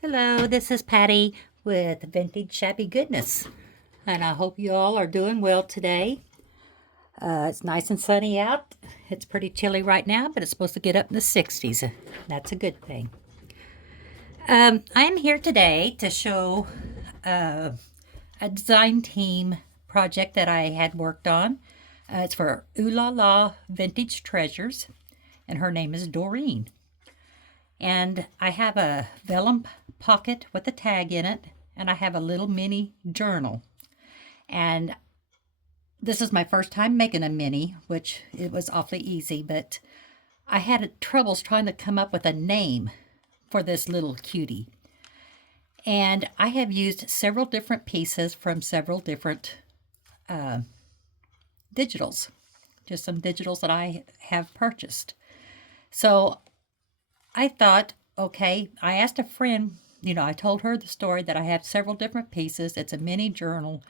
Hello, this is Patty with Vintage Shabby Goodness, and I hope you all are doing well today. It's nice and sunny out. It's pretty chilly right now, but it's supposed to get up in the 60s. That's a good thing. I'm here today to show uh, a design team project that I had worked on. It's for Oohlala Vintage Treasures, and her name is Doreen. And I have a vellum pocket with a tag in it, and I have a little mini journal. And this is my first time making a mini, which it was awfully easy, but I had troubles trying to come up with a name for this little cutie. And I have used several different pieces from several different digitals, just some digitals that I have purchased. So I thought, okay, I asked a friend, I told her the story that I have several different pieces. It's a mini journal,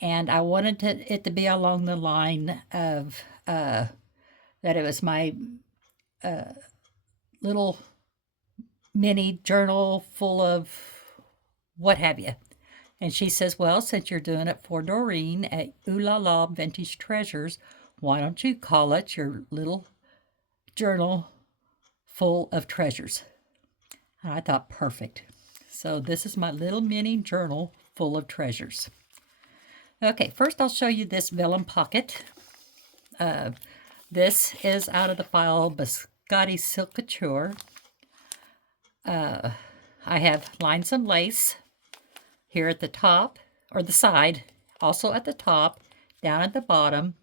and I wanted it to be along the line of that it was my little mini journal full of what have you. And she says, well, since you're doing it for Doreen at Oohlala Vintage Treasures, why don't you call it your little journal full of treasures? And I thought, perfect. So this is my little mini journal full of treasures. Okay, first I'll show you this vellum pocket. This is out of the file Biscotti Silk Couture. I have lined some lace here at the top, or the side, also at the top, down at the bottom,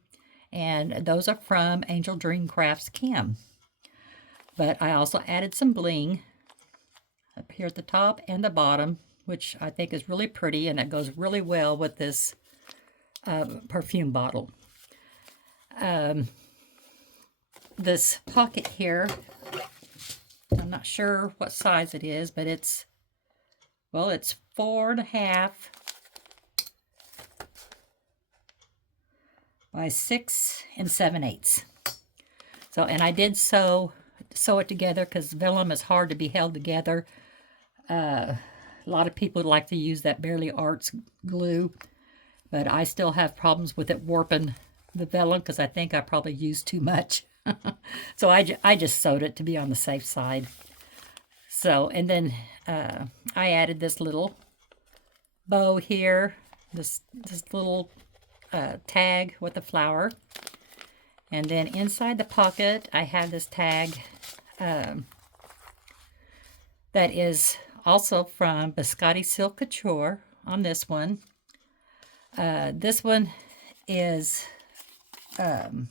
and those are from Angel Dream Crafts Cam. But I also added some bling up here at the top and the bottom, which I think is really pretty, and it goes really well with this perfume bottle. This pocket here, I'm not sure what size it is, but it's 4.5 by 6 7/8. So, and I did sew it together because vellum is hard to be held together. A lot of people like to use that Barely Arts glue, but I still have problems with it warping the vellum because I think I probably used too much. So I just sewed it to be on the safe side. So, and then I added this little bow here, this little tag with a flower. And then inside the pocket, I have this tag that is also from Biscotti Silk Couture on this one. This one is, this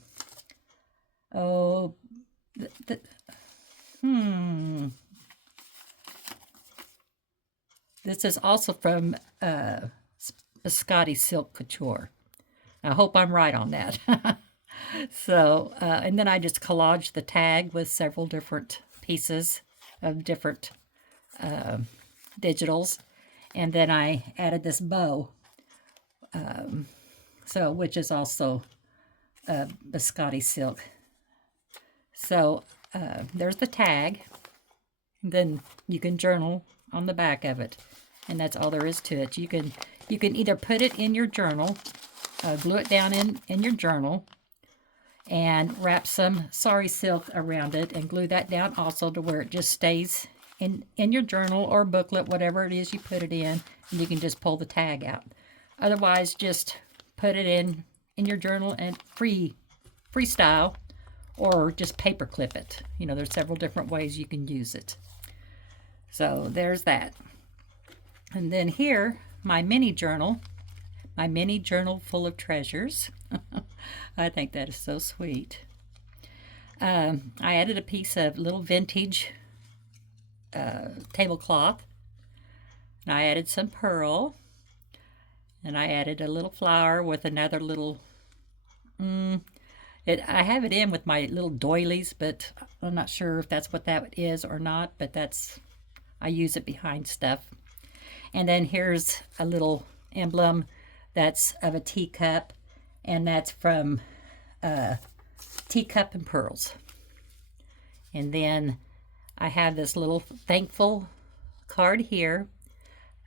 is also from Biscotti Silk Couture. I hope I'm right on that. So, and then I just collaged the tag with several different pieces of different digitals. And then I added this bow, which is also Biscotti silk. So there's the tag. Then you can journal on the back of it, and that's all there is to it. You can either put it in your journal, glue it down in your journal, and wrap some sari silk around it and glue that down also to where it just stays in your journal or booklet, whatever it is you put it in, and you can just pull the tag out. Otherwise, just put it in your journal and freestyle, or just paper clip it. There's several different ways you can use it. So there's that. And then here, my mini journal full of treasures. I think that is so sweet. I added a piece of little vintage tablecloth. And I added some pearl. And I added a little flower with another little... I have it in with my little doilies, but I'm not sure if that's what that is or not. But I use it behind stuff. And then here's a little emblem that's of a teacup, and that's from Teacup and Pearls. And then I have this little thankful card here.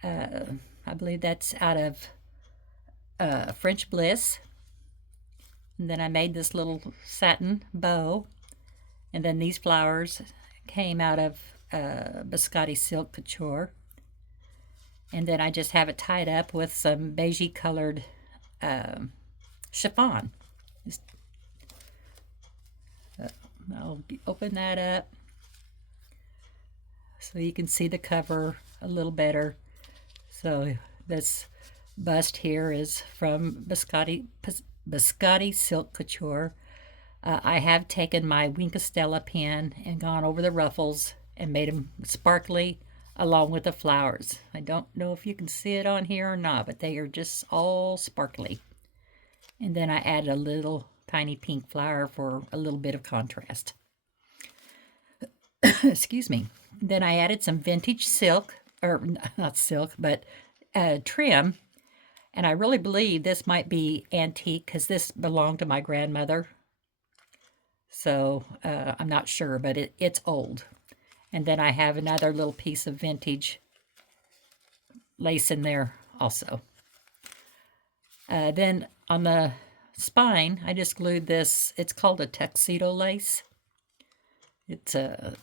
I believe that's out of French Bliss. And then I made this little satin bow. And then these flowers came out of Biscotti Silk Couture. And then I just have it tied up with some beigey colored chiffon. I'll open that up so you can see the cover a little better. So this bust here is from Biscotti Silk Couture. I have taken my Winkostella pen and gone over the ruffles and made them sparkly along with the flowers. I don't know if you can see it on here or not, but they are just all sparkly. And then I added a little tiny pink flower for a little bit of contrast. Excuse me. Then I added some vintage silk, or not silk, but trim. And I really believe this might be antique because this belonged to my grandmother. So I'm not sure, but it's old. And then I have another little piece of vintage lace in there also. Then on the spine, I just glued this. It's called a tuxedo lace. It's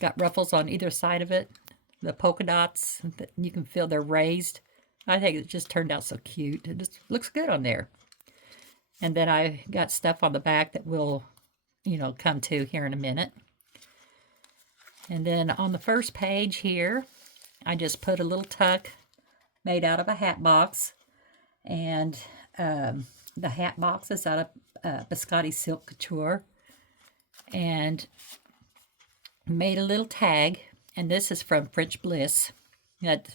got ruffles on either side of it. The polka dots, you can feel they're raised. I think it just turned out so cute. It just looks good on there. And then I got stuff on the back that we'll, come to here in a minute. And then on the first page here, I just put a little tuck made out of a hat box. And the hat box is out of Biscotti Silk Couture. And made a little tag. And this is from French Bliss. It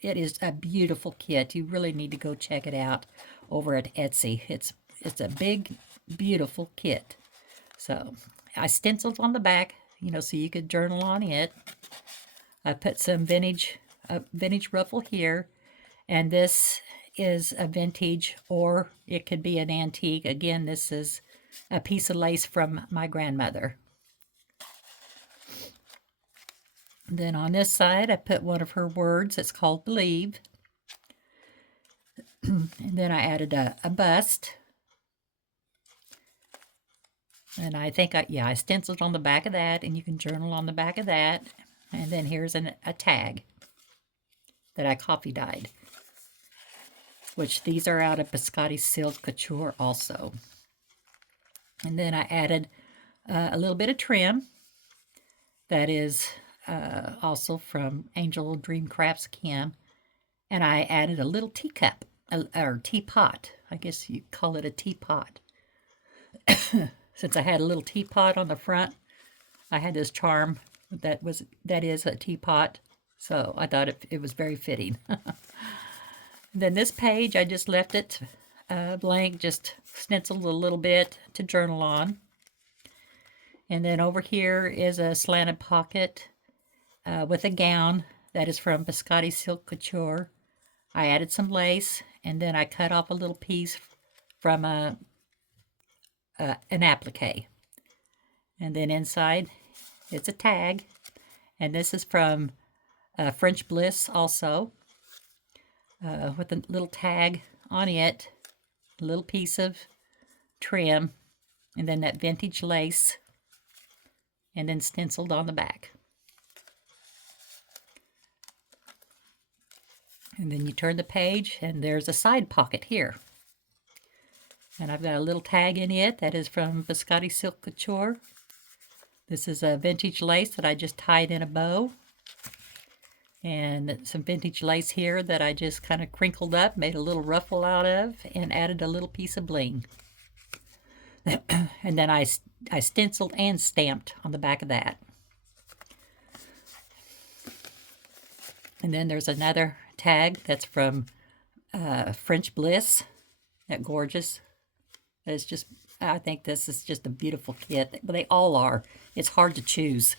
is a beautiful kit. You really need to go check it out over at Etsy. It's a big, beautiful kit. So I stenciled on the back, so you could journal on it. I put some vintage ruffle here, and this is a vintage, or it could be an antique. Again, this is a piece of lace from my grandmother. Then on this side, I put one of her words. It's called Believe. And then I added a bust. And I think I stenciled on the back of that, and you can journal on the back of that. And then here's a tag that I coffee dyed, which these are out of Biscotti Silk Couture also. And then I added a little bit of trim that is also from Angel Dream Crafts Kim. And I added a little teacup, or teapot. I guess you'd call it a teapot. Since I had a little teapot on the front, I had this charm that is a teapot. So I thought it was very fitting. Then this page, I just left it blank, just stenciled a little bit to journal on. And then over here is a slanted pocket with a gown that is from Biscotti Silk Couture. I added some lace, and then I cut off a little piece from an applique. And then inside, it's a tag. And this is from French Bliss also, with a little tag on it, a little piece of trim, and then that vintage lace, and then stenciled on the back. And then you turn the page, and there's a side pocket here. And I've got a little tag in it that is from Biscotti Silk Couture. This is a vintage lace that I just tied in a bow. And some vintage lace here that I just kind of crinkled up, made a little ruffle out of, and added a little piece of bling. And then I stenciled and stamped on the back of that. And then there's another tag that's from French Bliss. That gorgeous. It's just, I think this is just a beautiful kit. But they all are. It's hard to choose.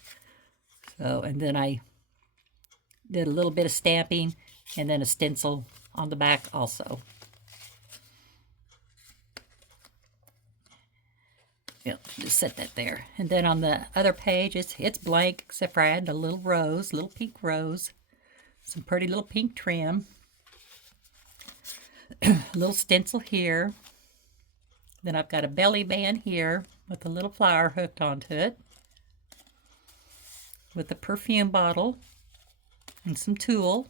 So, and then I did a little bit of stamping and then a stencil on the back also. Yep, just set that there. And then on the other page, it's blank, except for I added a little rose, little pink rose. some pretty little pink trim, a little stencil here. Then I've got a belly band here with a little flower hooked onto it, with a perfume bottle and some tulle.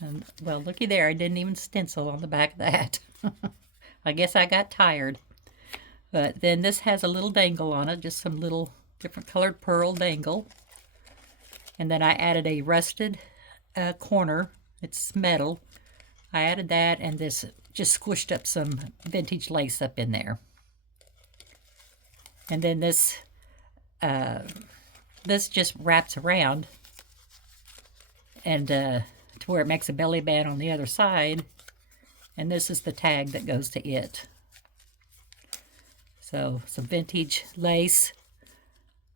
And well, looky there, I didn't even stencil on the back of that. I guess I got tired. But then this has a little dangle on it, just some little different colored pearl dangle. And then I added a rusted corner. It's metal. I added that, and this just squished up some vintage lace up in there. And then this just wraps around and to where it makes a belly band on the other side. And this is the tag that goes to it. So some vintage lace,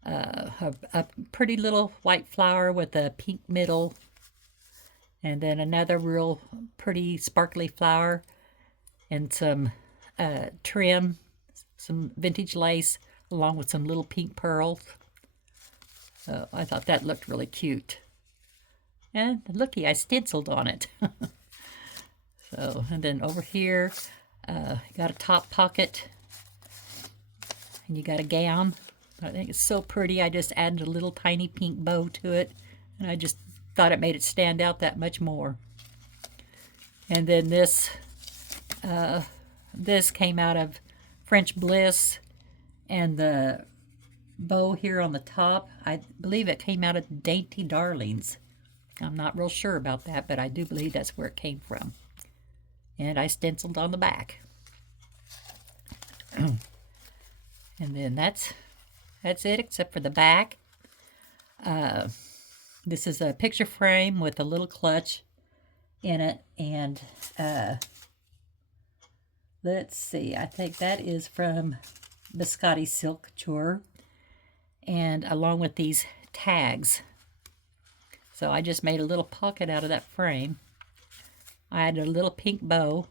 a pretty little white flower with a pink middle, and then another real pretty sparkly flower, and some trim, some vintage lace, along with some little pink pearls. So I thought that looked really cute. And looky, I stenciled on it. So, and then over here, got a top pocket, and you got a gown. I think it's so pretty. I just added a little tiny pink bow to it, and I just thought it made it stand out that much more. And then this came out of French Bliss, and the bow here on the top, I believe it came out of Dainty Darlings. I'm not real sure about that, but I do believe that's where it came from. And I stenciled on the back. And then that's it, except for the back. This is a picture frame with a little clutch in it, and let's see, I think that is from Biscotti Silk Couture, and along with these tags. So I just made a little pocket out of that frame. I added a little pink bow,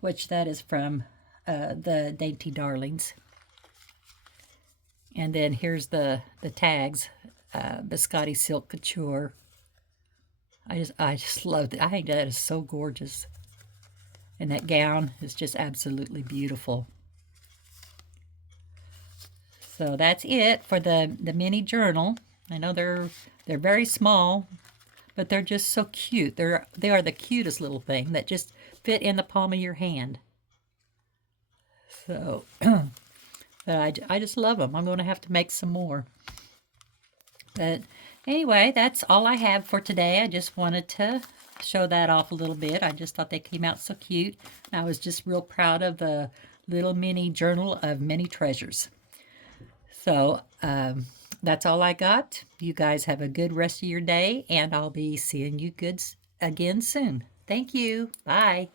which that is from the Dainty Darlings. And then here's the tags, Biscotti Silk Couture. I just love it. I think that is so gorgeous. And that gown is just absolutely beautiful. So that's it for the mini journal. I know they're very small, but they're just so cute. They are the cutest little thing that just fit in the palm of your hand. So, but I just love them. I'm going to have to make some more. But anyway, that's all I have for today. I just wanted to show that off a little bit. I just thought they came out so cute. And I was just real proud of the little mini journal of many treasures. So, that's all I got. You guys have a good rest of your day, and I'll be seeing you again soon. Thank you. Bye.